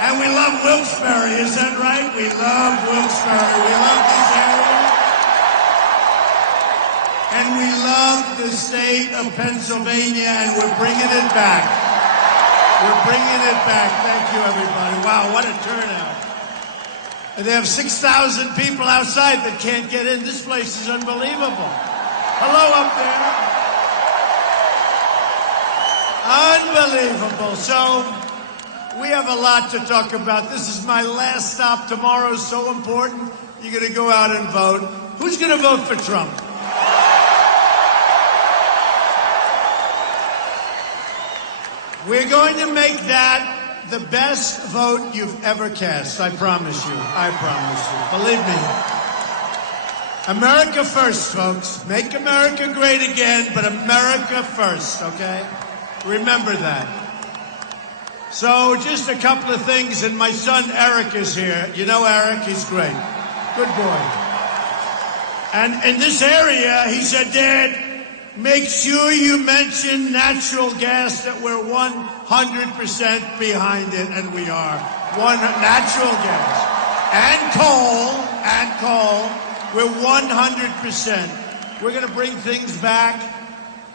And we love Wilkes-Barre, is that right? We love Wilkes-Barre. We love these areas. And we love the state of Pennsylvania, and we're bringing it back. We're bringing it back. Thank you, everybody. Wow, what a turnout. And they have 6,000 people outside that can't get in. This place is unbelievable. Hello up there. Unbelievable. So we have a lot to talk about. This is my last stop. Tomorrow's so important. You're going to go out and vote. Who's going to vote for Trump? We're going to make that the best vote you've ever cast. I promise you. I promise you. Believe me. America first, folks. Make America great again, but America first, okay? Remember that. So just a couple of things, and my son Eric is here. You know Eric, he's great. Good boy. And in this area, he said, Dad, make sure you mention natural gas, that we're 100% behind it, and we are. Natural gas. And coal, we're 100%. We're going to bring things back,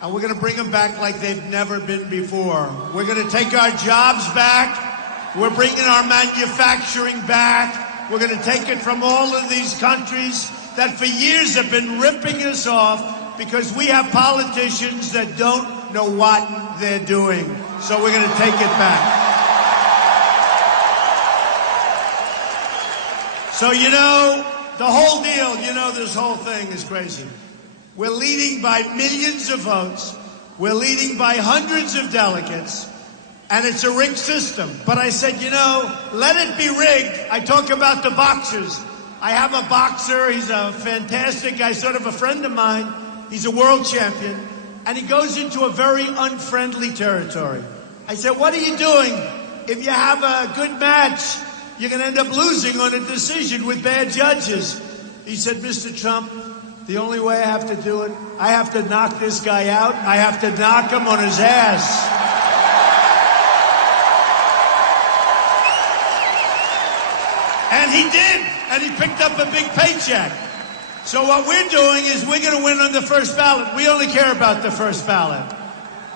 and we're going to bring them back like they've never been before. We're going to take our jobs back. We're bringing our manufacturing back. We're going to take it from all of these countries that for years have been ripping us off because we have politicians that don't know what they're doing. So we're going to take it back. So, you know, the whole deal, you know, this whole thing is crazy. We're leading by millions of votes. We're leading by hundreds of delegates. And it's a rigged system. But I said, you know, let it be rigged. I talk about the boxers. I have a boxer. He's a fantastic guy, sort of a friend of mine. He's a world champion. And he goes into a very unfriendly territory. I said, what are you doing? If you have a good match, you're going to end up losing on a decision with bad judges. He said, Mr. Trump, the only way I have to do it, I have to knock this guy out. I have to knock him on his ass. And he did. And he picked up a big paycheck. So what we're doing is we're going to win on the first ballot. We only care about the first ballot.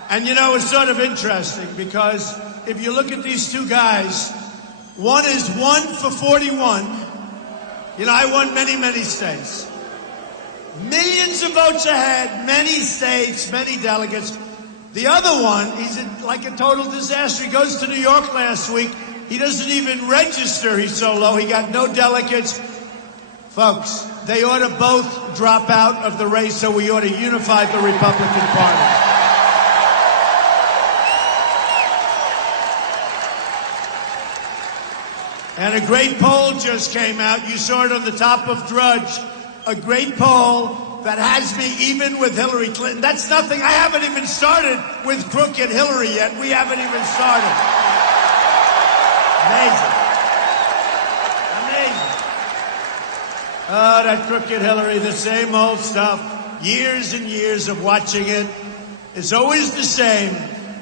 And, you know, it's sort of interesting because if you look at these two guys, one is 1 for 41. You know, I won many, many states. Millions of votes ahead, many states, many delegates. The other one, he's like a total disaster. He goes to New York last week. He doesn't even register. He's so low. He got no delegates. Folks, they ought to both drop out of the race, so we ought to unify the Republican Party. And a great poll just came out. You saw it on the top of Drudge. A great poll that has me even with Hillary Clinton. That's nothing. I haven't even started with crooked Hillary yet. We haven't even started. Amazing. Amazing. Oh, that crooked Hillary, the same old stuff. Years and years of watching it. It's always the same.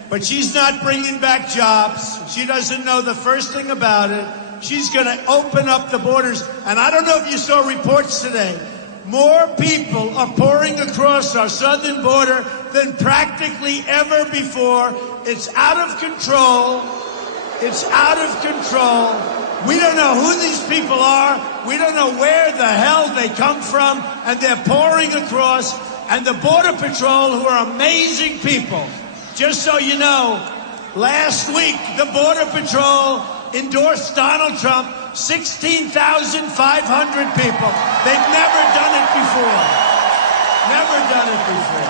But she's not bringing back jobs. She doesn't know the first thing about it. She's going to open up the borders. And I don't know if you saw reports today. More people are pouring across our southern border than practically ever before. It's out of control. It's out of control. We don't know who these people are. We don't know where the hell they come from. And they're pouring across. And the Border Patrol, who are amazing people. Just so you know, last week, the Border Patrol endorsed Donald Trump, 16,500 people. They've never done it before. Never done it before.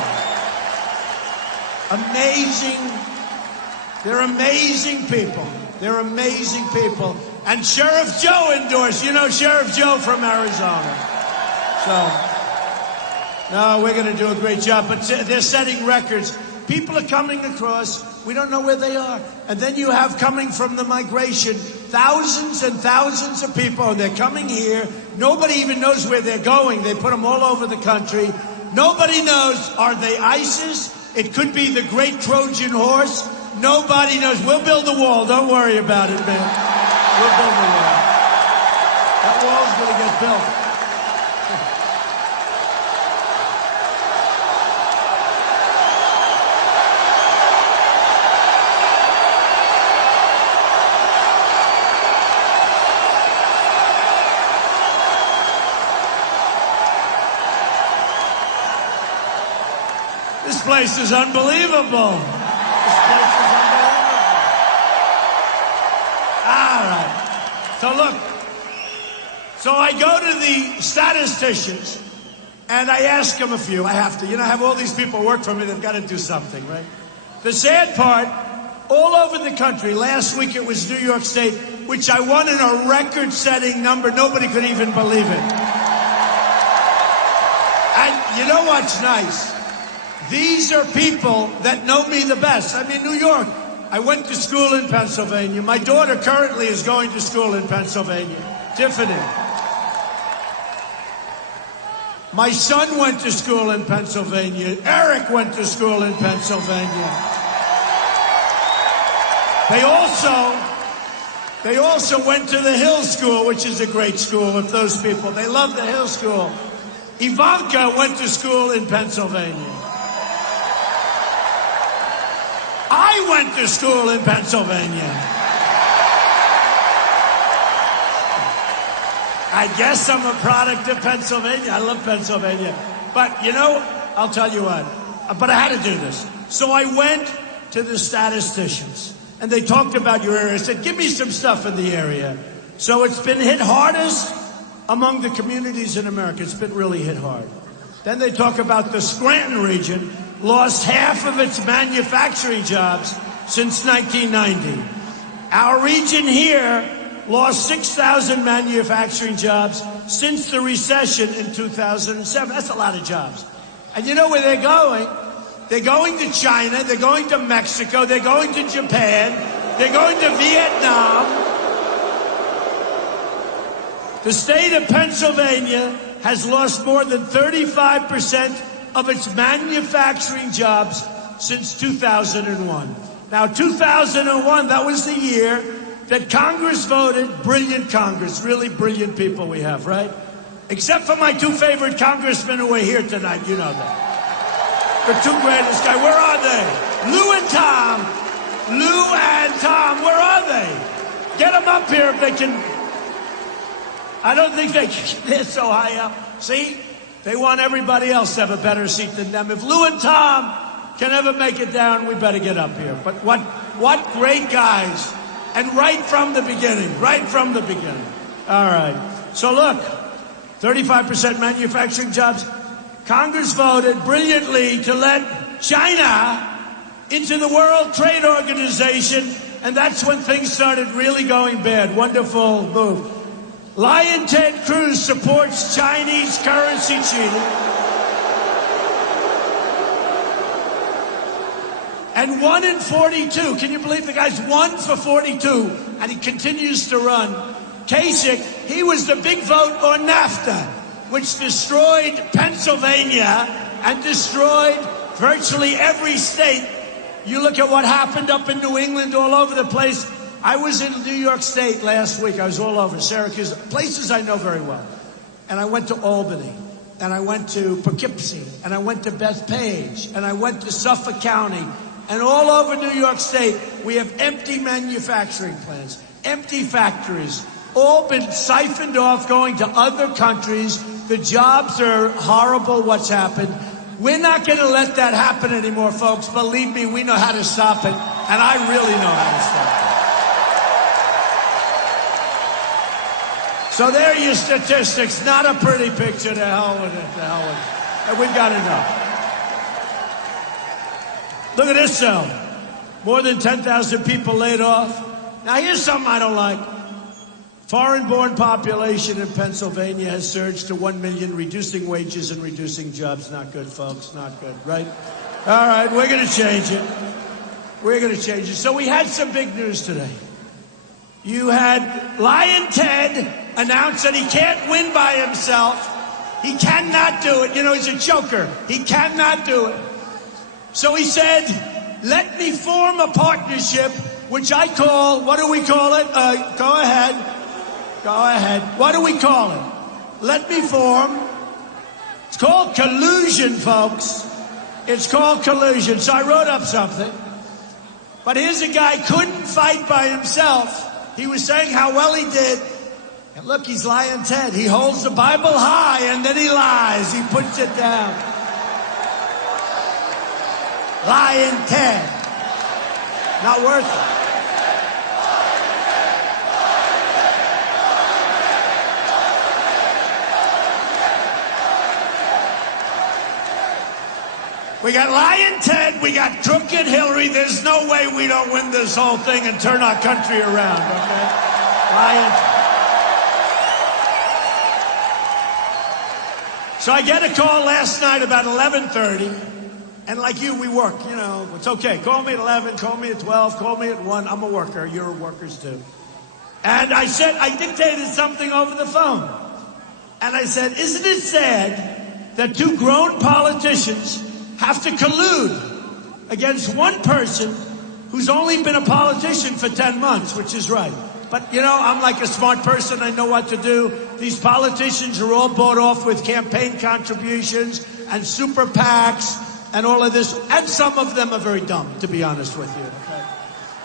Amazing. They're amazing people. They're amazing people. And Sheriff Joe endorsed. You know Sheriff Joe from Arizona. So, no, we're going to do a great job. But they're setting records. People are coming across. We don't know where they are. And then you have coming from the migration, thousands and thousands of people. And they're coming here. Nobody even knows where they're going. They put them all over the country. Nobody knows. Are they ISIS? It could be the great Trojan horse. Nobody knows. We'll build a wall. Don't worry about it, man. We'll build a wall. That wall's going to get built. This place is unbelievable. This place is unbelievable. All right. So look. So I go to the statisticians, and I ask them a few. I have to. You know, I have all these people work for me. They've got to do something, right? The sad part, all over the country, last week it was New York State, which I won in a record-setting number. Nobody could even believe it. And you know what's nice? These are people that know me the best. I mean, New York. I went to school in Pennsylvania. My daughter currently is going to school in Pennsylvania. Tiffany. My son went to school in Pennsylvania. Eric went to school in Pennsylvania. They also went to the Hill School, which is a great school with those people. They love the Hill School. Ivanka went to school in Pennsylvania. I went to school in Pennsylvania. I guess I'm a product of Pennsylvania. I love Pennsylvania. But, you know, I'll tell you what. But I had to do this. So I went to the statisticians, and they talked about your area. I said, give me some stuff in the area. So it's been hit hardest among the communities in America. It's been really hit hard. Then they talk about the Scranton region. Lost half of its manufacturing jobs since 1990. Our region here lost 6,000 manufacturing jobs since the recession in 2007. That's a lot of jobs. And you know where they're going? They're going to China, they're going to Mexico, they're going to Japan, they're going to Vietnam. The state of Pennsylvania has lost more than 35% of its manufacturing jobs since 2001. Now, 2001, that was the year that Congress voted, brilliant Congress, really brilliant people we have, right? Except for my two favorite congressmen who are here tonight, you know that. The two greatest guys, where are they? Lou and Tom. Lou and Tom, where are they? Get them up here if they can. I don't think they're so high up. See? They want everybody else to have a better seat than them. If Lou and Tom can ever make it down, we better get up here. But what great guys. And right from the beginning. All right. So look, 35% manufacturing jobs. Congress voted brilliantly to let China into the World Trade Organization. And that's when things started really going bad. Wonderful move. Lion Ted Cruz supports Chinese currency cheating. And 1 in 42. Can you believe the guy's 1 for 42? And he continues to run. Kasich, he was the big vote on NAFTA, which destroyed Pennsylvania and destroyed virtually every state. You look at what happened up in New England, all over the place. I was in New York State last week. I was all over Syracuse, places I know very well. And I went to Albany, and I went to Poughkeepsie, and I went to Bethpage, and I went to Suffolk County. And all over New York State, we have empty manufacturing plants, empty factories, all been siphoned off, going to other countries. The jobs are horrible, what's happened. We're not going to let that happen anymore, folks. Believe me, we know how to stop it, and I really know how to stop it. So there are your statistics. Not a pretty picture. To hell with it. To hell with it. And we've got enough. Look at this cell. More than 10,000 people laid off. Now here's something I don't like. Foreign-born population in Pennsylvania has surged to 1 million, reducing wages and reducing jobs. Not good, folks. Not good, right? All right, we're going to change it. We're going to change it. So we had some big news today. You had Lion Ted announce that he can't win by himself. He cannot do it. You know, he's a joker. He cannot do it. So he said, let me form a partnership which I call, what do we call it? Go ahead. Go ahead. What do we call it? Let me form. It's called collusion, folks. It's called collusion. So I wrote up something. But here's a guy couldn't fight by himself. He was saying how well he did. And look, he's lying Ted. He holds the Bible high and then he lies. He puts it down. Lying Ted. Not worth it. We got Lying Ted, we got Crooked Hillary. There's no way we don't win this whole thing and turn our country around, okay? Lying. So I get a call last night about 11:30, and like you, we work, you know, it's okay. Call me at 11, call me at 12, call me at 1. I'm a worker, you're workers too. And I said, I dictated something over the phone. And I said, isn't it sad that two grown politicians have to collude against one person who's only been a politician for 10 months, which is right. But, you know, I'm like a smart person. I know what to do. These politicians are all bought off with campaign contributions and super PACs and all of this. And some of them are very dumb, to be honest with you. Okay?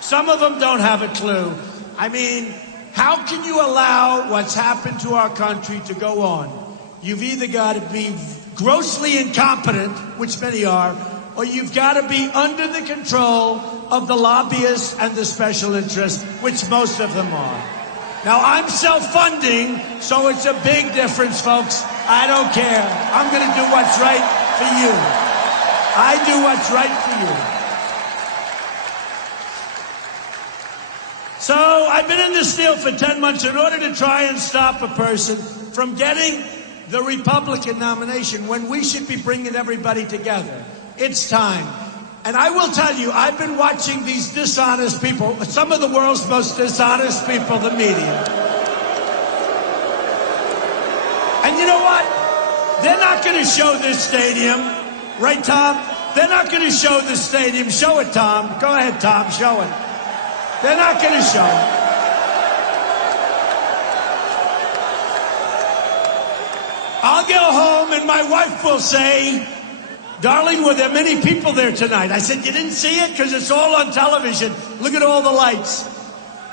Some of them don't have a clue. I mean, how can you allow what's happened to our country to go on? You've either got to be grossly incompetent, which many are, or you've got to be under the control of the lobbyists and the special interests, which most of them are. Now, I'm self-funding, so it's a big difference, folks. I don't care. I'm going to do what's right for you. I do what's right for you. So I've been in this deal for 10 months in order to try and stop a person from getting the Republican nomination when we should be bringing everybody together. It's time. And I will tell you, I've been watching these dishonest people, some of the world's most dishonest people, the media. And you know what? They're not going to show this stadium. Right, Tom? They're not going to show the stadium. Show it, Tom. Go ahead, Tom. Show it. They're not going to show it. I'll go home and my wife will say, darling, were there many people there tonight? I said, you didn't see it? Because it's all on television. Look at all the lights.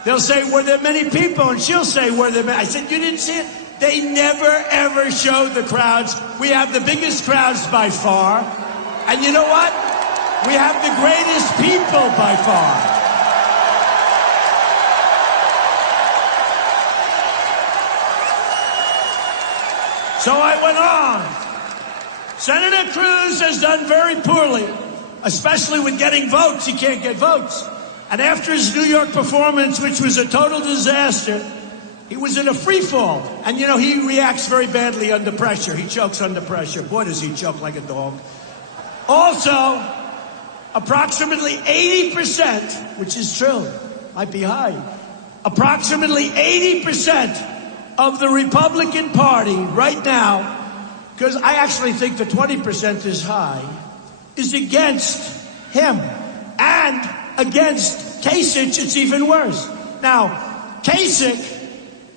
They'll say, were there many people? And she'll say, were there many? I said, you didn't see it? They never, ever showed the crowds. We have the biggest crowds by far. And you know what? We have the greatest people by far. So I went on. Senator Cruz has done very poorly, especially with getting votes. He can't get votes. And after his New York performance, which was a total disaster, he was in a free fall. And, you know, he reacts very badly under pressure. He chokes under pressure. Boy, does he choke like a dog. Also, approximately 80%, which is true, might be high, approximately 80% of the Republican Party right now, because I actually think the 20% is high, is against him. And against Kasich, it's even worse. Now, Kasich,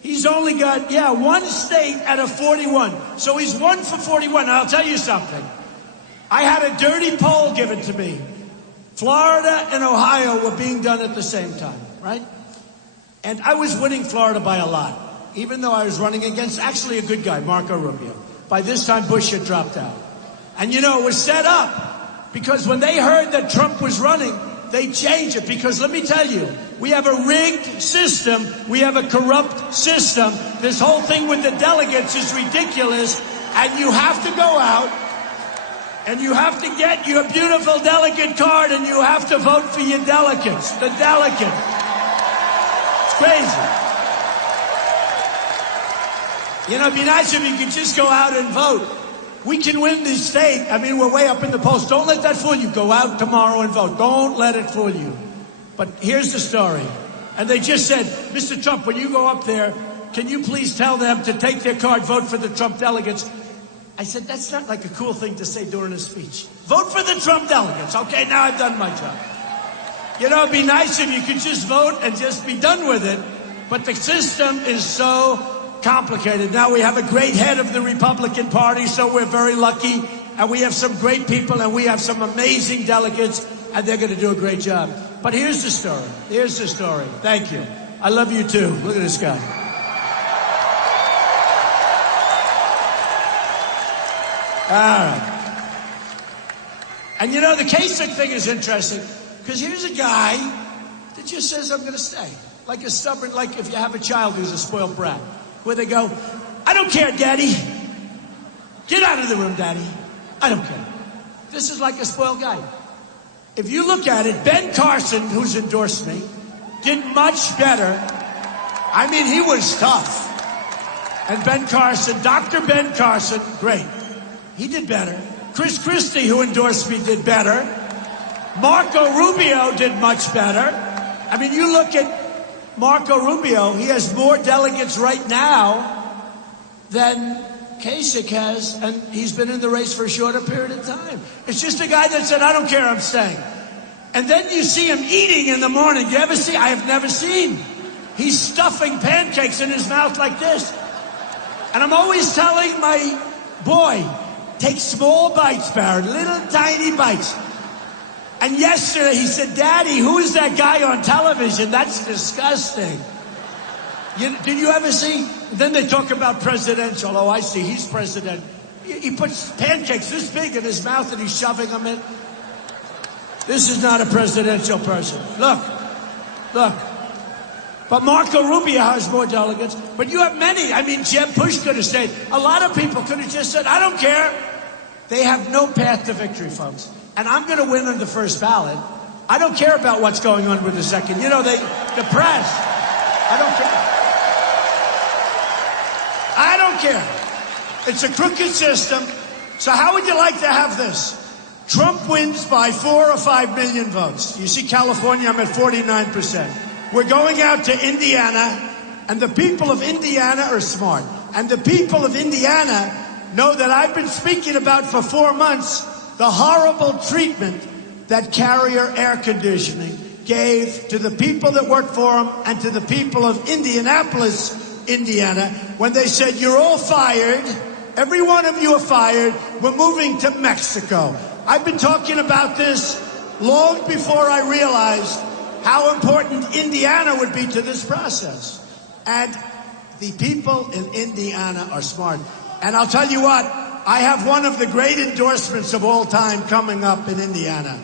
he's only got, one state out of 41. So he's 1 for 41. Now, I'll tell you something. I had a dirty poll given to me. Florida and Ohio were being done at the same time, right? And I was winning Florida by a lot, even though I was running against actually a good guy, Marco Rubio. By this time, Bush had dropped out. And, you know, it was set up because when they heard that Trump was running, they changed it. Because let me tell you, we have a rigged system. We have a corrupt system. This whole thing with the delegates is ridiculous. And you have to go out and you have to get your beautiful delegate card and you have to vote for your delegates, the delegates. It's crazy. You know, it'd be nice if you could just go out and vote. We can win this state. I mean, we're way up in the polls. Don't let that fool you. Go out tomorrow and vote. Don't let it fool you. But here's the story. And they just said, Mr. Trump, when you go up there, can you please tell them to take their card, vote for the Trump delegates? I said, that's not like a cool thing to say during a speech. Vote for the Trump delegates. Okay, now I've done my job. You know, it'd be nice if you could just vote and just be done with it. But the system is so complicated. Now we have a great head of the Republican Party, so we're very lucky. And we have some great people, and we have some amazing delegates, and they're going to do a great job. But here's the story. Here's the story. Thank you. I love you, too. Look at this guy. All right. And you know, the Kasich thing is interesting, because here's a guy that just says, I'm going to stay. Like a stubborn, like if you have a child who's a spoiled brat, where they go, I don't care, Daddy. Get out of the room, Daddy. I don't care. This is like a spoiled guy. If you look at it, Ben Carson, who's endorsed me, did much better. I mean, he was tough. And Ben Carson, Dr. Ben Carson, great. He did better. Chris Christie, who endorsed me, did better. Marco Rubio did much better. I mean, you look at Marco Rubio, he has more delegates right now than Kasich has, and he's been in the race for a shorter period of time. It's just a guy that said, I don't care, I'm staying. And then you see him eating in the morning. You ever see? I have never seen. He's stuffing pancakes in his mouth like this. And I'm always telling my boy, take small bites, Barrett, little tiny bites. And yesterday he said, Daddy, who is that guy on television? That's disgusting. Did you ever see? Then they talk about presidential. Oh, I see, he's president. He puts pancakes this big in his mouth and he's shoving them in. This is not a presidential person. Look. But Marco Rubio has more delegates. But you have many. I mean, Jeb Bush could have stayed. A lot of people could have just said, I don't care. They have no path to victory, folks. And I'm going to win on the first ballot. I don't care about what's going on with the second. You know, the press. I don't care. It's a crooked system. So how would you like to have this? Trump wins by 4 or 5 million votes. You see California, I'm at 49%. We're going out to Indiana, and the people of Indiana are smart. And the people of Indiana know that I've been speaking about for 4 months the horrible treatment that Carrier Air Conditioning gave to the people that work for them and to the people of Indianapolis, Indiana, when they said, you're all fired, every one of you are fired, we're moving to Mexico. I've been talking about this long before I realized how important Indiana would be to this process. And the people in Indiana are smart. And I'll tell you what, I have one of the great endorsements of all time coming up in Indiana.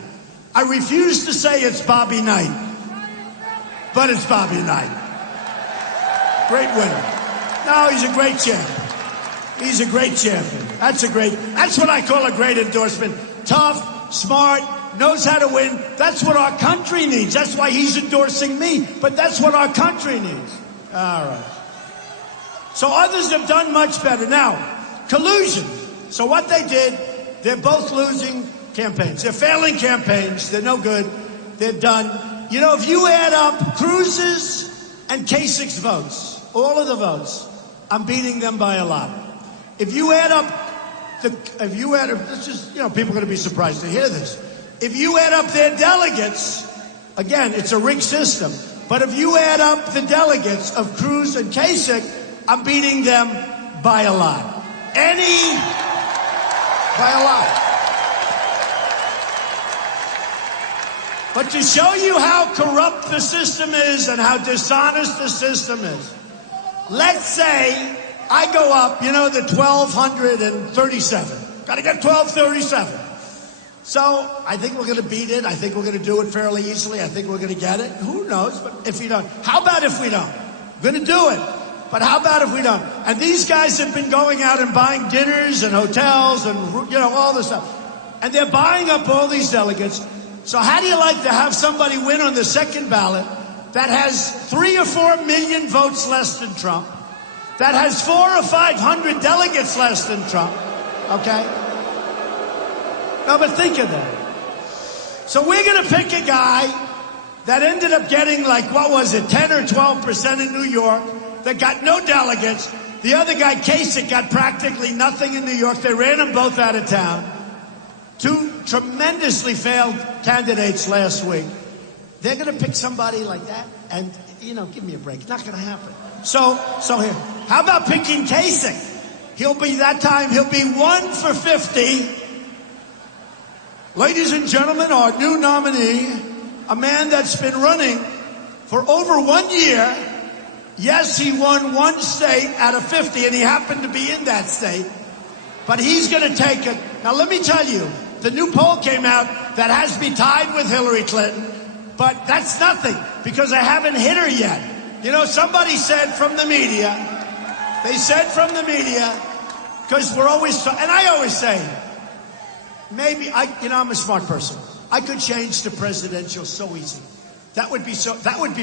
I refuse to say it's Bobby Knight, but it's Bobby Knight. Great winner. No, he's a great champion. He's a great champion. That's what I call a great endorsement. Tough, smart, knows how to win. That's what our country needs. That's why he's endorsing me. But that's what our country needs. All right. So others have done much better. Now, collusion. So what they did, they're both losing campaigns. They're failing campaigns. They're no good. They're done. You know, if you add up Cruz's and Kasich's votes, all of the votes, I'm beating them by a lot. If you add up, this is, you know, people are going to be surprised to hear this. If you add up their delegates, again, it's a rigged system, but if you add up the delegates of Cruz and Kasich, I'm beating them by a lot. By a lot. But to show you how corrupt the system is and how dishonest the system is, let's say I go up, you know, the 1,237. Got to get 1,237. So I think we're going to beat it. I think we're going to do it fairly easily. I think we're going to get it. Who knows? But if we don't, how about if we don't? We're going to do it. But how about if we don't? And these guys have been going out and buying dinners and hotels and, you know, all this stuff. And they're buying up all these delegates. So how do you like to have somebody win on the second ballot that has 3 or 4 million votes less than Trump, that has 400 or 500 delegates less than Trump, okay? No, but think of that. So we're going to pick a guy that ended up getting, like, what was it, 10 or 12% in New York, that got no delegates. The other guy, Kasich, got practically nothing in New York. They ran them both out of town. 2 tremendously failed candidates last week. They're going to pick somebody like that, and, give me a break. It's not going to happen. So here. How about picking Kasich? He'll be 1 for 50. Ladies and gentlemen, our new nominee, a man that's been running for over 1 year. Yes, he won one state out of 50, and he happened to be in that state. But he's going to take it. Now, let me tell you, the new poll came out that has me tied with Hillary Clinton, but that's nothing, because I haven't hit her yet. Somebody said from the media, because we're always, and I always say, maybe, I'm a smart person. I could change to presidential so easy. That would be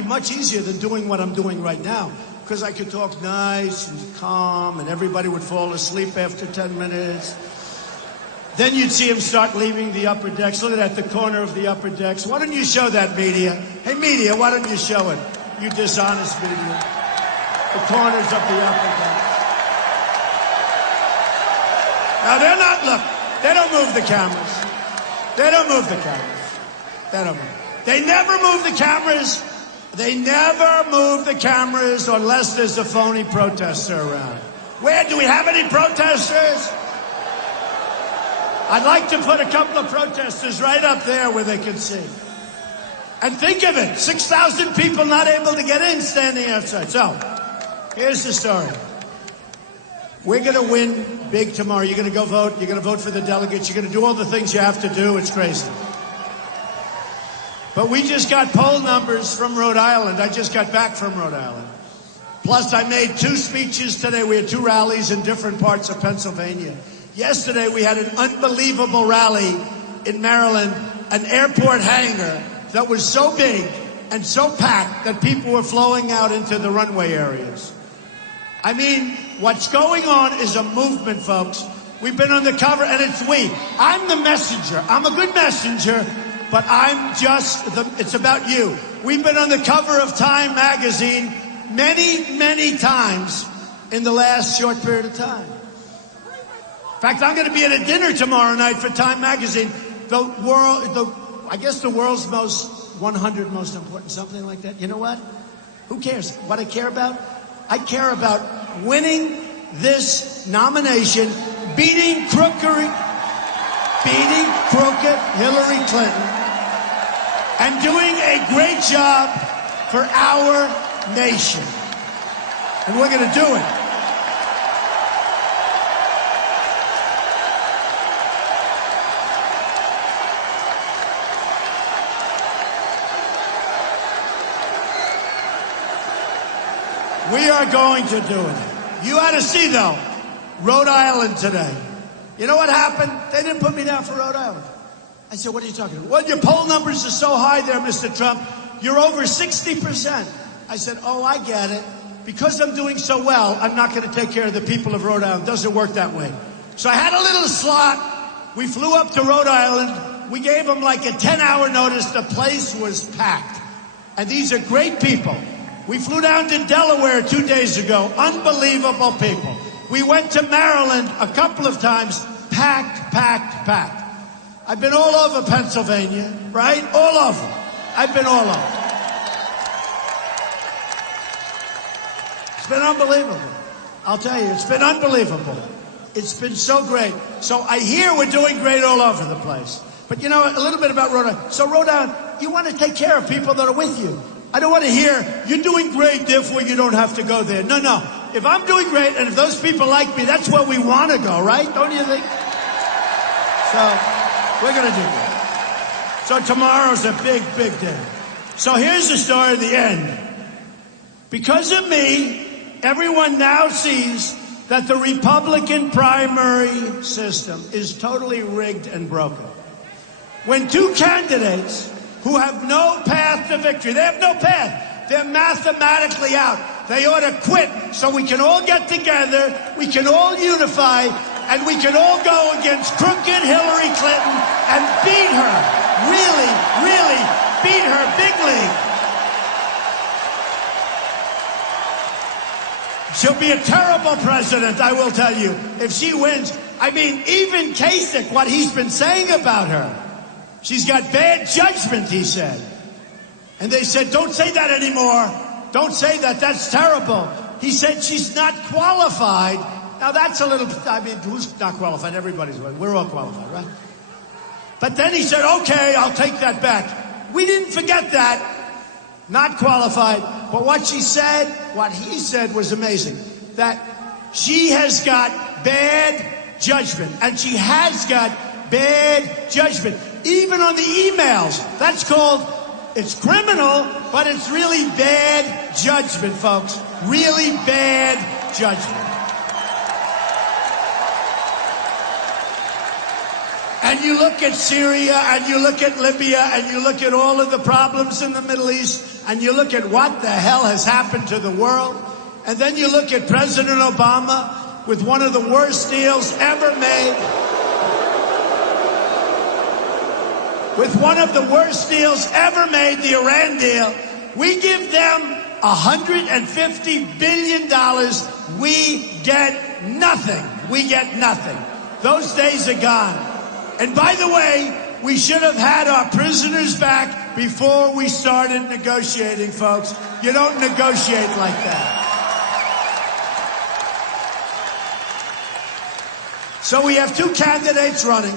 much easier than doing what I'm doing right now, because I could talk nice and calm, and everybody would fall asleep after 10 minutes. Then you'd see him start leaving the upper decks. Look at the corner of the upper decks. Why don't you show that, media? Hey, media, why don't you show it? You dishonest media. The corners of the upper decks. Now, they don't move the cameras. They never move the cameras unless there's a phony protester around. Do we have any protesters? I'd like to put a couple of protesters right up there where they can see. And think of it, 6,000 people not able to get in standing outside. So, here's the story. We're going to win big tomorrow. You're going to go vote. You're going to vote for the delegates. You're going to do all the things you have to do. It's crazy. But we just got poll numbers from Rhode Island. I just got back from Rhode Island. Plus, I made 2 speeches today. We had 2 rallies in different parts of Pennsylvania. Yesterday, we had an unbelievable rally in Maryland, an airport hangar that was so big and so packed that people were flowing out into the runway areas. I mean, what's going on is a movement, folks. We've been on the cover, and it's we. I'm the messenger. I'm a good messenger, but it's about you. We've been on the cover of Time magazine many, many times in the last short period of time. In fact, I'm going to be at a dinner tomorrow night for Time magazine. The world's 100 most important, something like that. You know what? Who cares? What I care about? I care about winning this nomination, beating crooked Hillary Clinton, and doing a great job for our nation. And we're going to do it. We are going to do it. You ought to see, though, Rhode Island today. You know what happened? They didn't put me down for Rhode Island. I said, what are you talking about? Well, your poll numbers are so high there, Mr. Trump. You're over 60%. I said, oh, I get it. Because I'm doing so well, I'm not going to take care of the people of Rhode Island. It doesn't work that way. So I had a little slot. We flew up to Rhode Island. We gave them like a 10-hour notice. The place was packed. And these are great people. We flew down to Delaware 2 days ago. Unbelievable people. We went to Maryland a couple of times. Packed, packed, packed. I've been all over Pennsylvania, right? All over. I've been all over. It's been unbelievable. I'll tell you, it's been unbelievable. It's been so great. So I hear we're doing great all over the place. But you know, a little bit about Rhode Island. So Rhode Island, you want to take care of people that are with you. I don't want to hear, you're doing great, therefore you don't have to go there. No, no. If I'm doing great, and if those people like me, that's where we want to go, right? Don't you think? So, we're going to do that. So tomorrow's a big, big day. So here's the story at the end. Because of me, everyone now sees that the Republican primary system is totally rigged and broken. When 2 candidates who have no path to victory, they have no path, they're mathematically out. They ought to quit so we can all get together, we can all unify, and we can all go against crooked Hillary Clinton and beat her. Really, really beat her big league. She'll be a terrible president, I will tell you, if she wins. I mean, even Kasich, what he's been saying about her, she's got bad judgment, he said. And they said, don't say that anymore. Don't say that. That's terrible. He said, she's not qualified. Now, that's a little, I mean, who's not qualified? Everybody's, we're all qualified, right? But then he said, okay, I'll take that back. We didn't forget that. Not qualified. But what she said, what he said was amazing. That she has got bad judgment. And she has got bad judgment. Even on the emails. That's called, it's criminal, but it's really bad judgment, folks. Really bad judgment. And you look at Syria, and you look at Libya, and you look at all of the problems in the Middle East, and you look at what the hell has happened to the world, and then you look at President Obama with one of the worst deals ever made, with one of the worst deals ever made, the Iran deal. We give them $150 billion. We get nothing. We get nothing. Those days are gone. And by the way, we should have had our prisoners back before we started negotiating, folks. You don't negotiate like that. So we have two candidates running.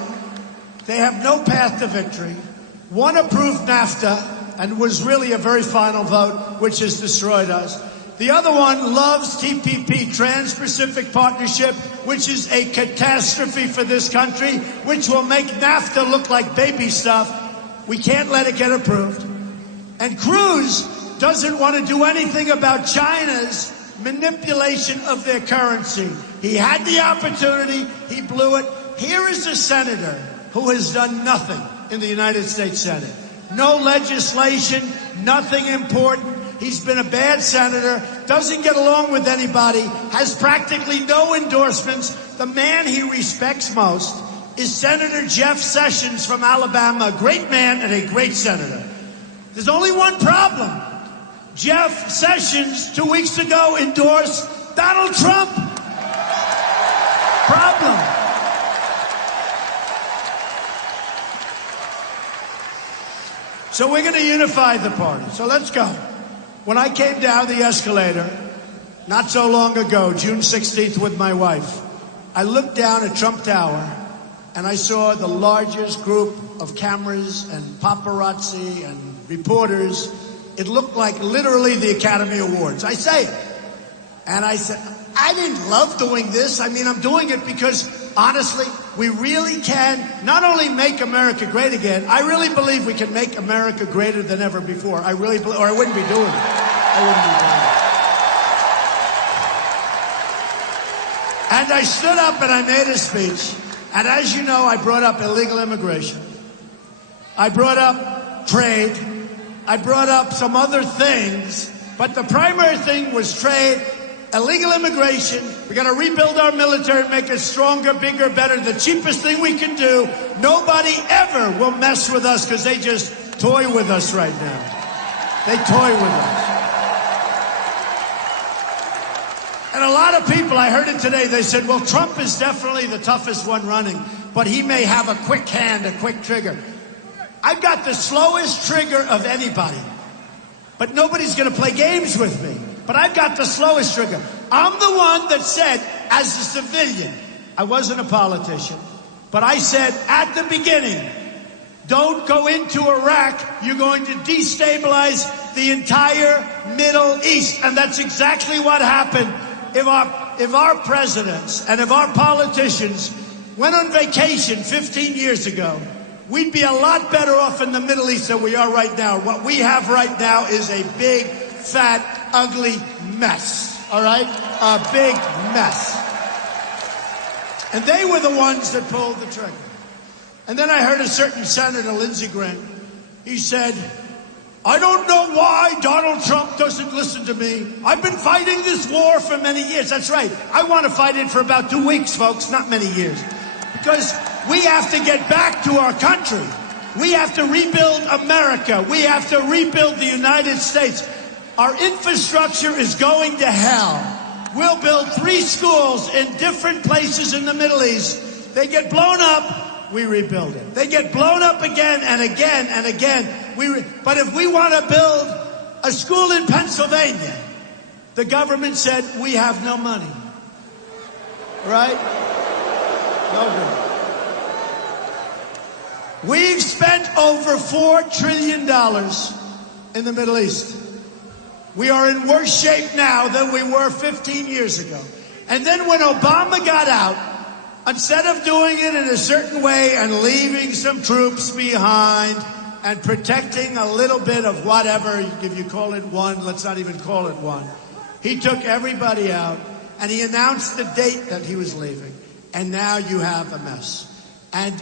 They have no path to victory. One approved NAFTA and was really a very final vote, which has destroyed us. The other one loves TPP, Trans-Pacific Partnership, which is a catastrophe for this country, which will make NAFTA look like baby stuff. We can't let it get approved. And Cruz doesn't want to do anything about China's manipulation of their currency. He had the opportunity, he blew it. Here is a senator who has done nothing in the United States Senate. No legislation, nothing important. He's been a bad senator, doesn't get along with anybody, has practically no endorsements. The man he respects most is Senator Jeff Sessions from Alabama, a great man and a great senator. There's only one problem. Jeff Sessions, 2 weeks ago, endorsed Donald Trump. Problem. So we're going to unify the party. So let's go. When I came down the escalator, not so long ago, June 16th, with my wife, I looked down at Trump Tower, and I saw the largest group of cameras and paparazzi and reporters. It looked like literally the Academy Awards. I say it. And I said, I didn't love doing this. I mean, I'm doing it because, honestly, we really can not only make America great again, I really believe we can make America greater than ever before. I really believe, or I wouldn't be doing it. I wouldn't be doing it. And I stood up and I made a speech. And as you know, I brought up illegal immigration. I brought up trade. I brought up some other things. But the primary thing was trade. Illegal immigration. We're going to rebuild our military, make it stronger, bigger, better. The cheapest thing we can do. Nobody ever will mess with us because they just toy with us right now. They toy with us. And a lot of people, I heard it today, they said, well, Trump is definitely the toughest one running, but he may have a quick hand, a quick trigger. I've got the slowest trigger of anybody, but nobody's going to play games with me. But I've got the slowest trigger. I'm the one that said, as a civilian, I wasn't a politician, but I said at the beginning, don't go into Iraq. You're going to destabilize the entire Middle East. And that's exactly what happened. If our presidents and if our politicians went on vacation 15 years ago, we'd be a lot better off in the Middle East than we are right now. What we have right now is a big, fat, ugly mess, all right? A big mess. And they were the ones that pulled the trigger. And then I heard a certain senator, Lindsey Graham, he said, I don't know why Donald Trump doesn't listen to me. I've been fighting this war for many years. That's right. I want to fight it for about 2 weeks, folks, not many years. Because we have to get back to our country. We have to rebuild America. We have to rebuild the United States. Our infrastructure is going to hell. We'll build 3 schools in different places in the Middle East. They get blown up, we rebuild it. They get blown up again and again and again. but if we want to build a school in Pennsylvania, the government said, we have no money. Right? No good. We've spent over $4 trillion in the Middle East. We are in worse shape now than we were 15 years ago. And then when Obama got out, instead of doing it in a certain way and leaving some troops behind and protecting a little bit of whatever, if you call it one, let's not even call it one, he took everybody out and he announced the date that he was leaving. And now you have a mess. And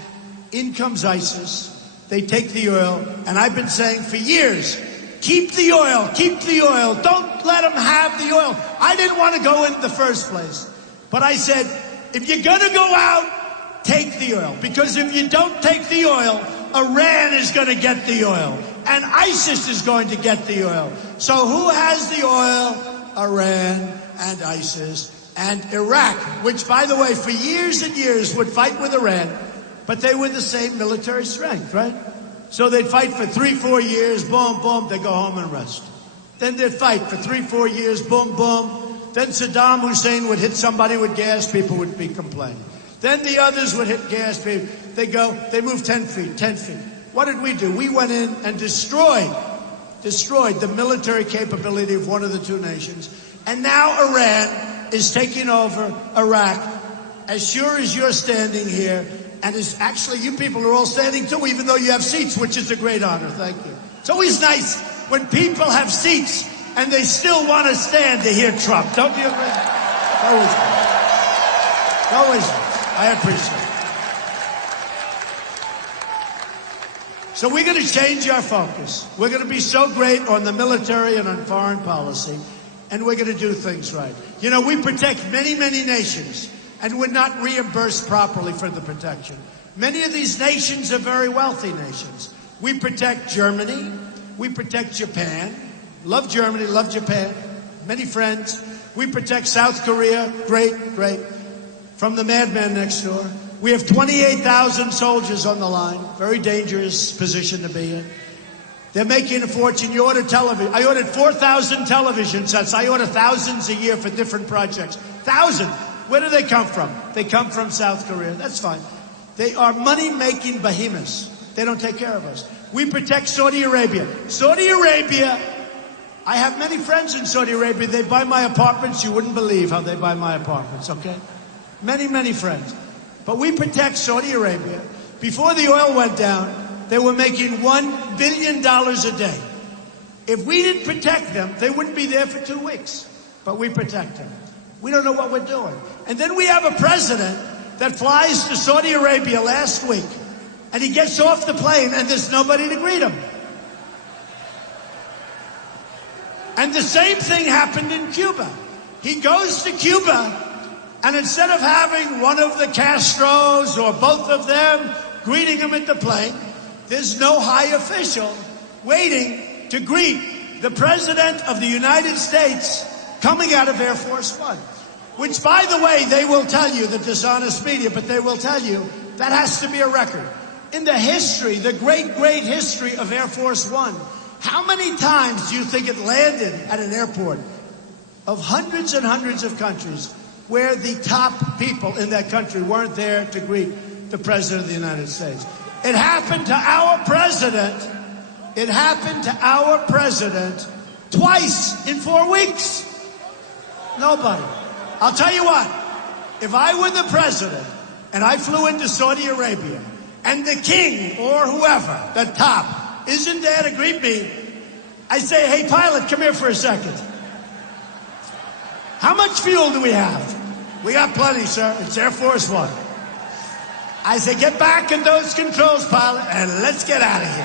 in comes ISIS. They take the oil. And I've been saying for years, keep the oil, keep the oil. Don't let them have the oil. I didn't want to go in the first place. But I said, if you're going to go out, take the oil. Because if you don't take the oil, Iran is going to get the oil. And ISIS is going to get the oil. So who has the oil? Iran and ISIS and Iraq, which, by the way, for years and years would fight with Iran, but they were the same military strength, right? So they'd fight for 3-4 years, boom, boom, they go home and rest. Then they'd fight for 3-4 years, boom, boom. Then Saddam Hussein would hit somebody with gas, people would be complaining. Then the others would hit gas, people. They moved 10 feet, 10 feet. What did we do? We went in and destroyed the military capability of one of the two nations. And now Iran is taking over Iraq. As sure as you're standing here, and as actually you people are all standing too, even though you have seats, which is a great honor. Thank you. It's always nice when people have seats and they still want to stand to hear Trump. Don't you agree? Always. Always. I appreciate it. So we're going to change our focus. We're going to be so great on the military and on foreign policy, and we're going to do things right. You know, we protect many, many nations, and we're not reimbursed properly for the protection. Many of these nations are very wealthy nations. We protect Germany. We protect Japan. Love Germany, love Japan. Many friends. We protect South Korea. Great, great. From the madman next door. We have 28,000 soldiers on the line. Very dangerous position to be in. They're making a fortune. You order television. I ordered 4,000 television sets. I order thousands a year for different projects. Thousands. Where do they come from? They come from South Korea. That's fine. They are money-making behemoths. They don't take care of us. We protect Saudi Arabia. Saudi Arabia, I have many friends in Saudi Arabia. They buy my apartments. You wouldn't believe how they buy my apartments, okay? Many, many friends. But we protect Saudi Arabia. Before the oil went down, they were making $1 billion a day. If we didn't protect them, they wouldn't be there for 2 weeks. But we protect them. We don't know what we're doing. And then we have a president that flies to Saudi Arabia last week, and he gets off the plane, and there's nobody to greet him. And the same thing happened in Cuba. He goes to Cuba, and instead of having one of the Castros or both of them greeting him at the plane, there's no high official waiting to greet the President of the United States coming out of Air Force One. Which, by the way, they will tell you, the dishonest media, but they will tell you that has to be a record. In the history, the great, great history of Air Force One, how many times do you think it landed at an airport of hundreds and hundreds of countries where the top people in that country weren't there to greet the President of the United States? It happened to our president. It happened to our president twice in 4 weeks. Nobody. I'll tell you what, if I were the president and I flew into Saudi Arabia and the king or whoever, the top, isn't there to greet me, I say, hey, pilot, come here for a second. How much fuel do we have? We got plenty, sir. It's Air Force One. I say, get back in those controls, pilot, and let's get out of here.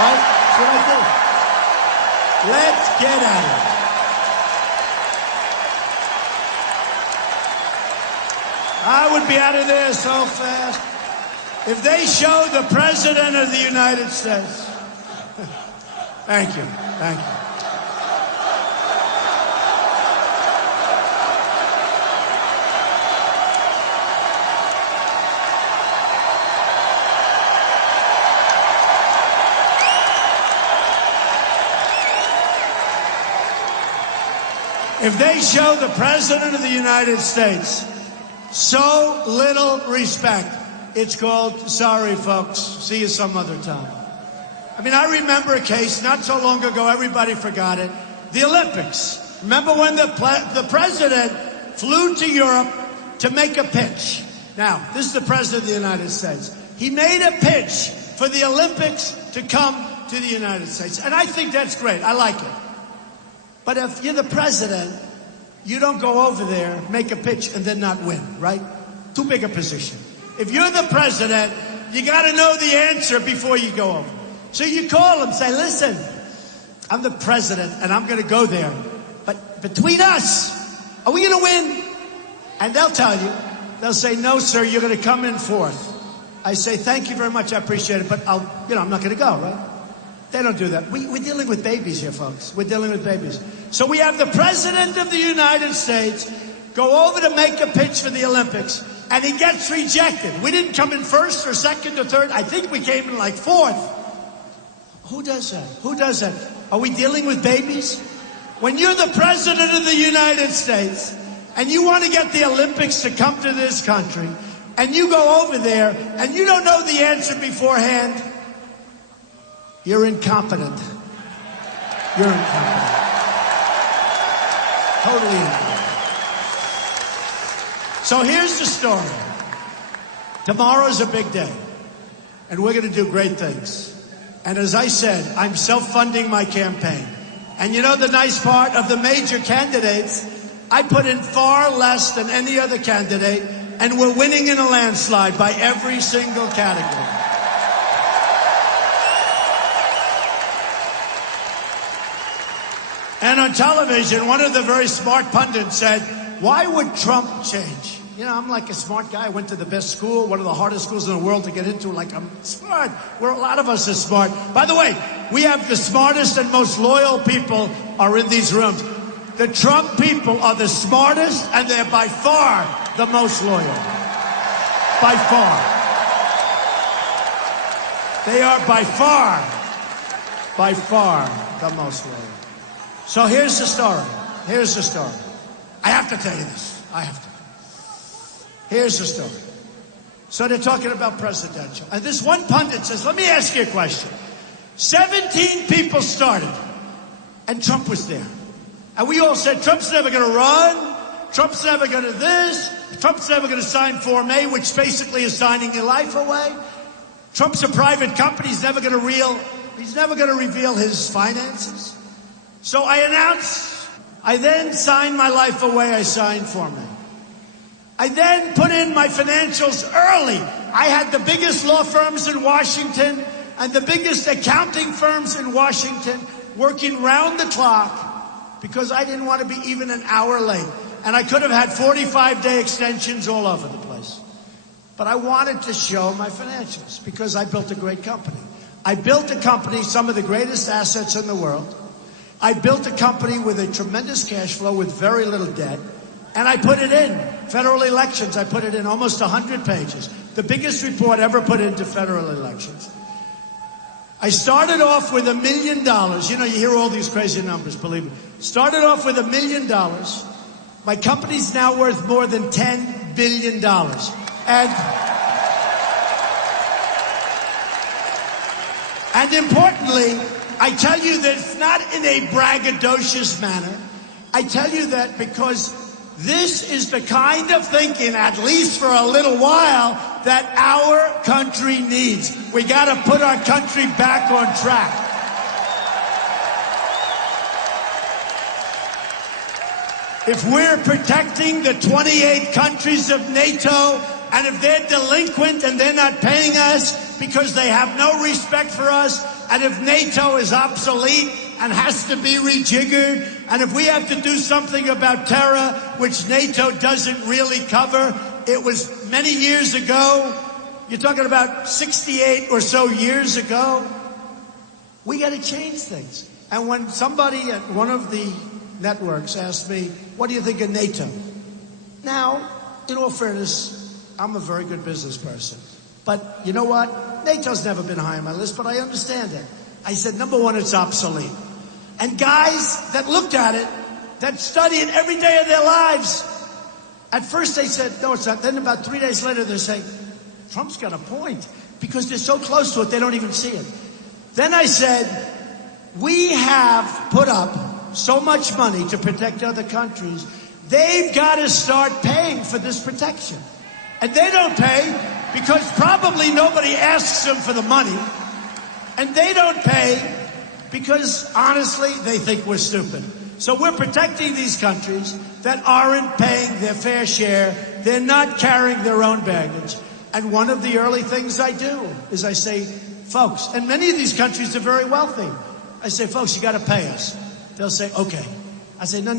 Right? That's what I do. Let's get out of here. I would be out of there so fast. If they show the President of the United States. Thank you. Thank you. If they show the President of the United States so little respect, it's called, sorry, folks, see you some other time. I mean, I remember a case not so long ago, everybody forgot it, the Olympics. Remember when the President flew to Europe to make a pitch? Now, this is the President of the United States. He made a pitch for the Olympics to come to the United States. And I think that's great. I like it. But if you're the President, you don't go over there, make a pitch, and then not win, right? Too big a position. If you're the President, you got to know the answer before you go over. So you call them, say, listen, I'm the President, and I'm going to go there. But between us, are we going to win? And they'll tell you. They'll say, no, sir, you're going to come in fourth. I say, thank you very much, I appreciate it, but I'm not going to go, right? They don't do that. We're dealing with babies here, folks. We're dealing with babies. So we have the President of the United States go over to make a pitch for the Olympics, and he gets rejected. We didn't come in first or second or third. I think we came in like fourth. Who does that? Who does that? Are we dealing with babies? When you're the President of the United States, and you want to get the Olympics to come to this country, and you go over there, and you don't know the answer beforehand, you're incompetent. You're incompetent. Totally incompetent. So here's the story. Tomorrow's a big day, and we're going to do great things. And as I said, I'm self-funding my campaign. And you know the nice part of the major candidates, I put in far less than any other candidate, and we're winning in a landslide by every single category. And on television, one of the very smart pundits said, why would Trump change? You know, I'm like a smart guy. I went to the best school, one of the hardest schools in the world to get into. Like, I'm smart. A lot of us are smart. By the way, we have the smartest and most loyal people are in these rooms. The Trump people are the smartest, and they're by far the most loyal. By far. They are by far the most loyal. So here's the story. Here's the story. I have to tell you this. I have to. Here's the story. So they're talking about presidential. And this one pundit says, let me ask you a question. 17 people started, and Trump was there. And we all said, Trump's never going to run. Trump's never going to this. Trump's never going to sign Form A, which basically is signing your life away. Trump's a private company. He's never going to reveal his finances. So I announced, I then signed my life away. I signed Form A. I then put in my financials early. I had the biggest law firms in Washington and the biggest accounting firms in Washington working round the clock because I didn't want to be even an hour late. And I could have had 45-day extensions all over the place. But I wanted to show my financials because I built a great company. I built a company, some of the greatest assets in the world. I built a company with a tremendous cash flow with very little debt. And I put it in. Federal elections, I put it in almost 100 pages. The biggest report ever put into federal elections. I started off with $1 million. You know, you hear all these crazy numbers, believe me. Started off with $1 million. My company's now worth more than $10 billion. And importantly, I tell you that it's not in a braggadocious manner. I tell you that because this is the kind of thinking, at least for a little while, that our country needs. We got to put our country back on track. If we're protecting the 28 countries of NATO, and if they're delinquent and they're not paying us because they have no respect for us, and if NATO is obsolete and has to be rejiggered, and if we have to do something about terror, which NATO doesn't really cover, it was many years ago, you're talking about 68 or so years ago, we got to change things. And when somebody at one of the networks asked me, what do you think of NATO? Now, in all fairness, I'm a very good business person. But you know what? NATO's never been high on my list, but I understand it. I said, number one, it's obsolete. And guys that looked at it that study it every day of their lives. At first they said, no, it's not. Then about 3 days later, they're saying, Trump's got a point. Because they're so close to it, they don't even see it. Then I said, we have put up so much money to protect other countries. They've got to start paying for this protection. And they don't pay because probably nobody asks them for the money. And they don't pay because, honestly, they think we're stupid. So we're protecting these countries that aren't paying their fair share. They're not carrying their own baggage. And one of the early things I do is I say, folks, and many of these countries are very wealthy. I say, folks, you got to pay us. They'll say, okay. I say, no.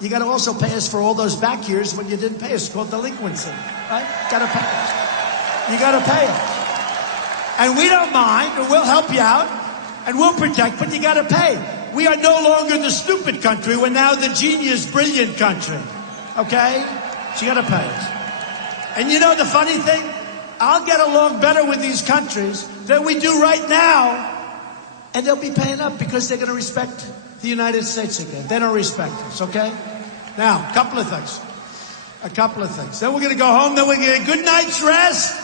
You got to also pay us for all those back years when you didn't pay us. It's called delinquency, right? Got to pay us. You got to pay us. And we don't mind, and we'll help you out, and we'll protect, but you got to pay. We are no longer the stupid country. We're now the genius, brilliant country. Okay? So you got to pay us. And you know the funny thing? I'll get along better with these countries than we do right now, and they'll be paying up because they're going to respect the United States again. They don't respect us, okay? Now, a couple of things. Then we're going to go home, then we're going to get a good night's rest,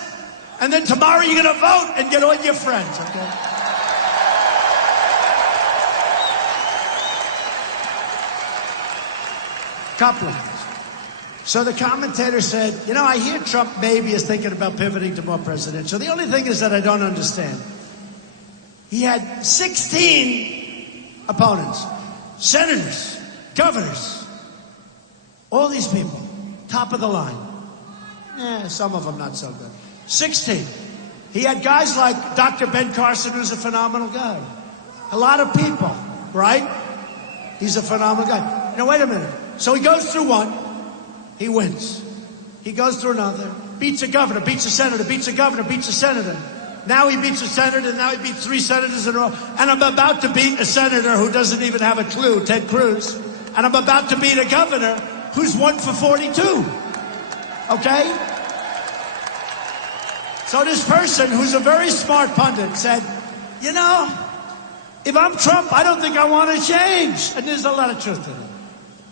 and then tomorrow you're going to vote and get all your friends, okay? Couple of things. So the commentator said, you know, I hear Trump maybe is thinking about pivoting to more presidential. The only thing is that I don't understand. He had 16 opponents, senators, governors, all these people, top of the line. Some of them not so good. 16. He had guys like Dr. Ben Carson, who's a phenomenal guy. A lot of people, right? He's a phenomenal guy. Now, wait a minute. So he goes through one. He wins. He goes through another, beats a governor, beats a senator, beats a governor, beats a senator. Now he beats a senator, and now he beats 3 senators in a row. And I'm about to beat a senator who doesn't even have a clue, Ted Cruz. And I'm about to beat a governor who's 1 for 42. Okay? So this person, who's a very smart pundit, said, you know, if I'm Trump, I don't think I want to change. And there's a lot of truth in it.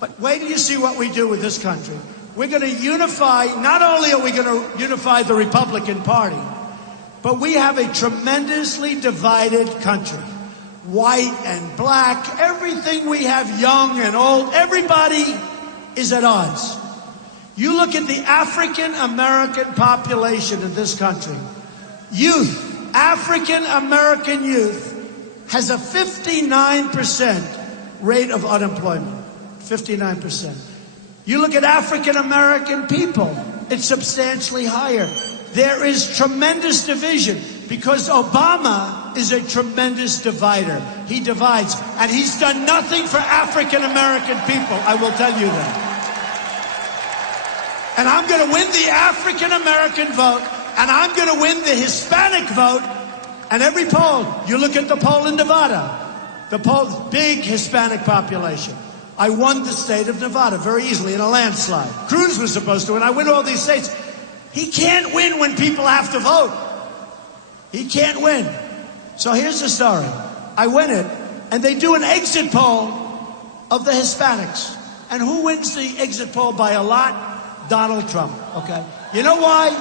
But wait till you see what we do with this country. We're going to unify, not only are we going to unify the Republican Party, but we have a tremendously divided country. White and black, everything we have, young and old, everybody is at odds. You look at the African-American population in this country. Youth, African-American youth, has a 59% rate of unemployment. 59%. You look at African-American people, it's substantially higher. There is tremendous division because Obama is a tremendous divider. He divides, and he's done nothing for African-American people, I will tell you that. And I'm going to win the African-American vote, and I'm going to win the Hispanic vote. And every poll, you look at the poll in Nevada, the poll, big Hispanic population. I won the state of Nevada very easily in a landslide. Cruz was supposed to win. I win all these states. He can't win when people have to vote. He can't win. So here's the story. I win it, and they do an exit poll of the Hispanics. And who wins the exit poll by a lot? Donald Trump, okay? You know why?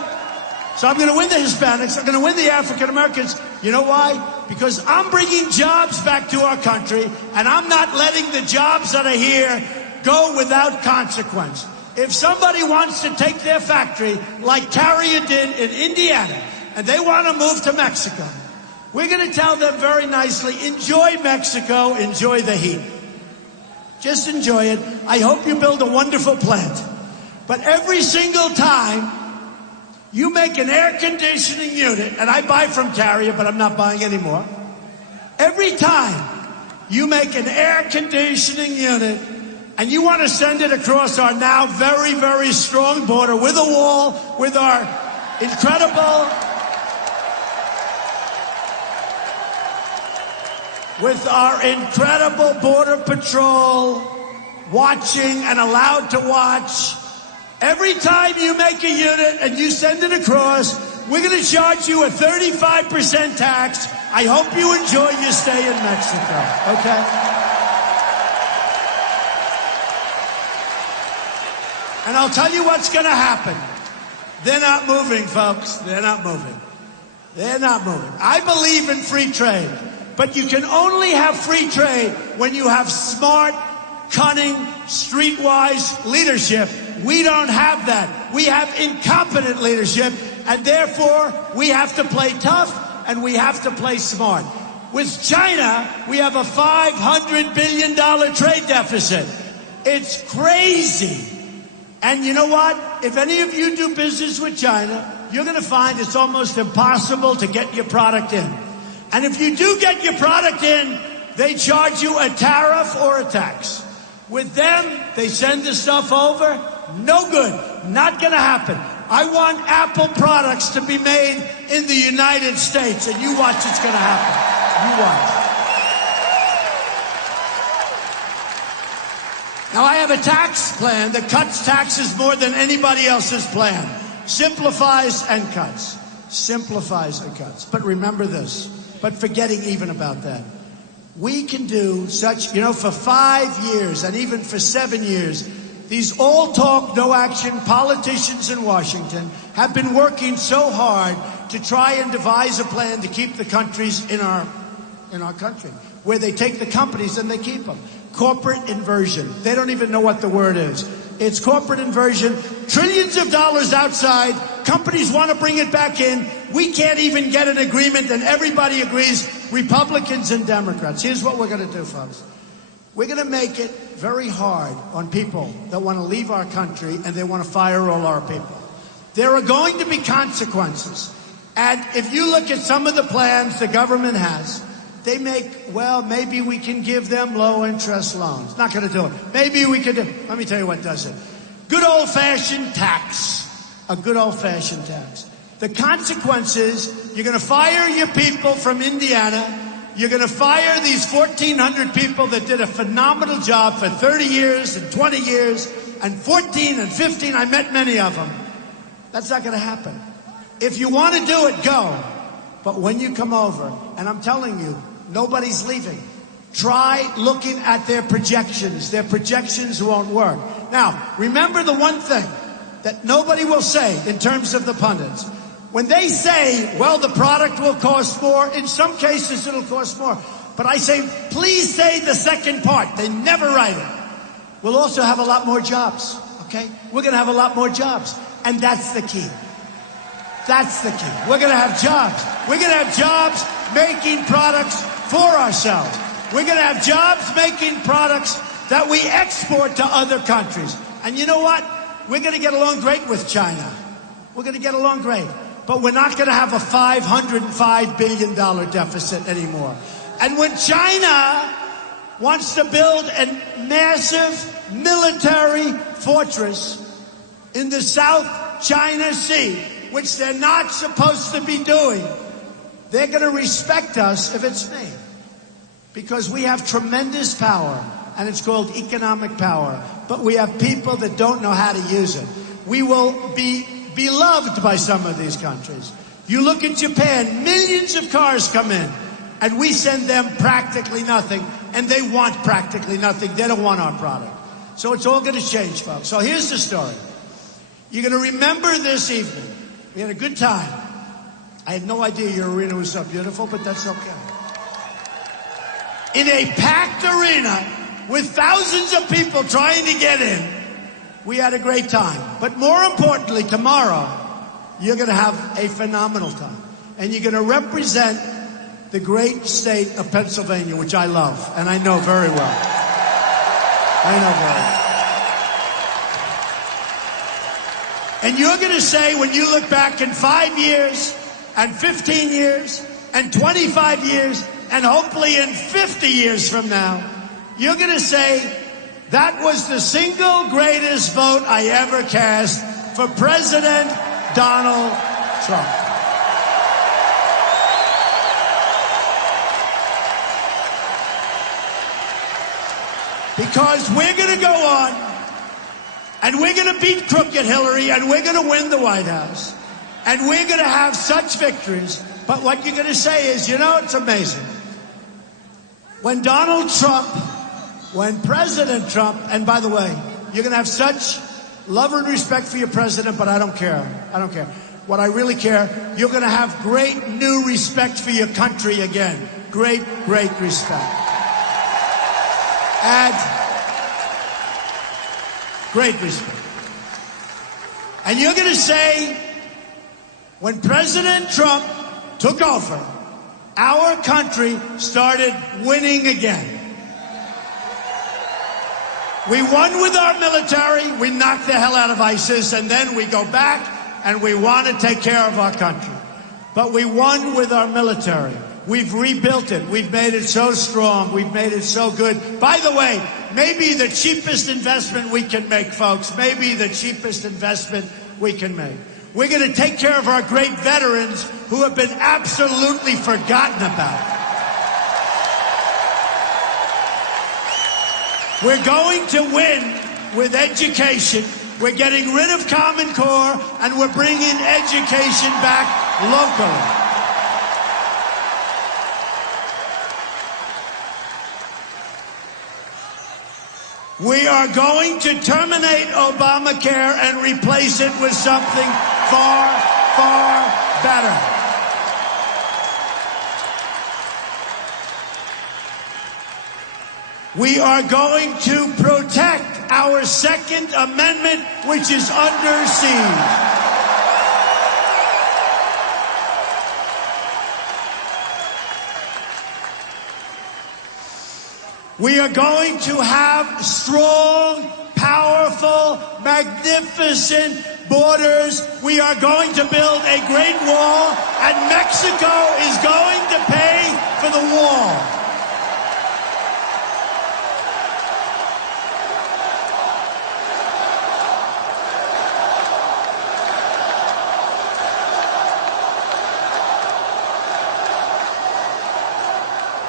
So I'm going to win the Hispanics. I'm going to win the African Americans. You know why? Because I'm bringing jobs back to our country, and I'm not letting the jobs that are here go without consequence. If somebody wants to take their factory, like Carrier did in Indiana, and they want to move to Mexico, we're going to tell them very nicely, enjoy Mexico, enjoy the heat. Just enjoy it. I hope you build a wonderful plant. But every single time you make an air conditioning unit, and I buy from Carrier, but I'm not buying anymore. Every time you make an air conditioning unit, and you want to send it across our now very, very strong border with a wall, with our incredible border patrol watching and allowed to watch. Every time you make a unit and you send it across, we're going to charge you a 35% tax. I hope you enjoy your stay in Mexico, okay? And I'll tell you what's going to happen. They're not moving, folks. They're not moving. They're not moving. I believe in free trade, but you can only have free trade when you have smart, cunning, streetwise leadership. We don't have that. We have incompetent leadership, and therefore we have to play tough and we have to play smart. With China, we have a $500 billion trade deficit. It's crazy. And you know what? If any of you do business with China, you're going to find it's almost impossible to get your product in. And if you do get your product in, they charge you a tariff or a tax. With them, they send the stuff over. No good. Not going to happen. I want Apple products to be made in the United States, and you watch it's going to happen. You watch. Now, I have a tax plan that cuts taxes more than anybody else's plan. Simplifies and cuts. Simplifies and cuts. But remember this, but forgetting even about that. We can do such, for 5 years and even for 7 years, these all talk, no action politicians in Washington have been working so hard to try and devise a plan to keep the countries in our country, where they take the companies and they keep them. Corporate inversion. They don't even know what the word is. It's corporate inversion. Trillions of dollars outside. Companies want to bring it back in. We can't even get an agreement, and everybody agrees, Republicans and Democrats. Here's what we're going to do, folks. We're going to make it very hard on people that want to leave our country and they want to fire all our people. There are going to be consequences. And if you look at some of the plans the government has, they make, maybe we can give them low-interest loans. Not going to do it. Maybe we could do. Let me tell you what does it. Good old-fashioned tax. A good old-fashioned tax. The consequences, you're going to fire your people from Indiana. You're going to fire these 1,400 people that did a phenomenal job for 30 years and 20 years and 14 and 15. I met many of them. That's not going to happen. If you want to do it, go. But when you come over, and I'm telling you, nobody's leaving. Try looking at their projections. Their projections won't work. Now, remember the one thing that nobody will say in terms of the pundits. When they say, the product will cost more, in some cases it'll cost more. But I say, please say the second part. They never write it. We'll also have a lot more jobs, okay? We're going to have a lot more jobs. And that's the key. That's the key. We're going to have jobs. We're going to have jobs making products for ourselves. We're going to have jobs making products that we export to other countries. And you know what? We're going to get along great with China. We're going to get along great. But we're not going to have a $505 billion deficit anymore. And when China wants to build a massive military fortress in the South China Sea, which they're not supposed to be doing, they're going to respect us if it's me. Because we have tremendous power, and it's called economic power. But we have people that don't know how to use it. We will be beloved by some of these countries. You look at Japan, millions of cars come in, and we send them practically nothing, and they want practically nothing. They don't want our product. So it's all going to change, folks. So here's the story. You're going to remember this evening. We had a good time. I had no idea your arena was so beautiful, but that's okay. In a packed arena with thousands of people trying to get in, we had a great time. But more importantly, tomorrow, you're going to have a phenomenal time. And you're going to represent the great state of Pennsylvania, which I love, and I know very well. I know very well. And you're going to say, when you look back in 5 years, and 15 years, and 25 years, and hopefully in 50 years from now, you're going to say, that was the single greatest vote I ever cast for President Donald Trump. Because we're going to go on, and we're going to beat crooked Hillary, and we're going to win the White House, and we're going to have such victories. But what you're going to say is, it's amazing. When Donald Trump, when President Trump, and by the way, you're going to have such love and respect for your president, but I don't care. I don't care. What I really care, you're going to have great new respect for your country again. Great, great respect. And great respect. And you're going to say, when President Trump took over, our country started winning again. We won with our military, we knocked the hell out of ISIS, and then we go back and we want to take care of our country. But we won with our military. We've rebuilt it. We've made it so strong. We've made it so good. By the way, maybe the cheapest investment we can make, folks, maybe the cheapest investment we can make. We're going to take care of our great veterans who have been absolutely forgotten about. We're going to win with education. We're getting rid of Common Core, and we're bringing education back locally. We are going to terminate Obamacare and replace it with something far, far better. We are going to protect our Second Amendment, which is under siege. We are going to have strong, powerful, magnificent borders. We are going to build a great wall, and Mexico is going to pay for the wall.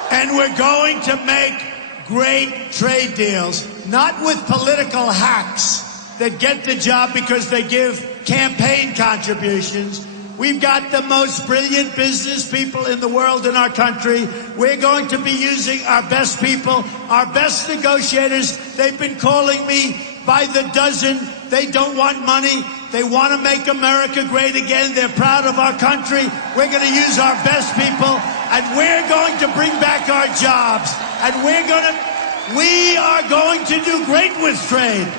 And we're going to make great trade deals, not with political hacks that get the job because they give campaign contributions. We've got the most brilliant business people in the world in our country. We're going to be using our best people, our best negotiators. They've been calling me by the dozen. They don't want money. They want to make America great again. They're proud of our country. We're going to use our best people, and we're going to bring back our jobs. And we are going to do great with trade.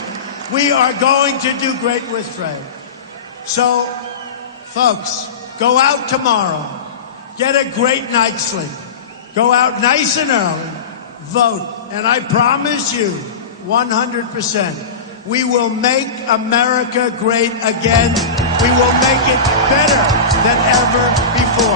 We are going to do great with trade. So, folks, go out tomorrow. Get a great night's sleep. Go out nice and early. Vote. And I promise you, 100%, we will make America great again. We will make it better than ever before.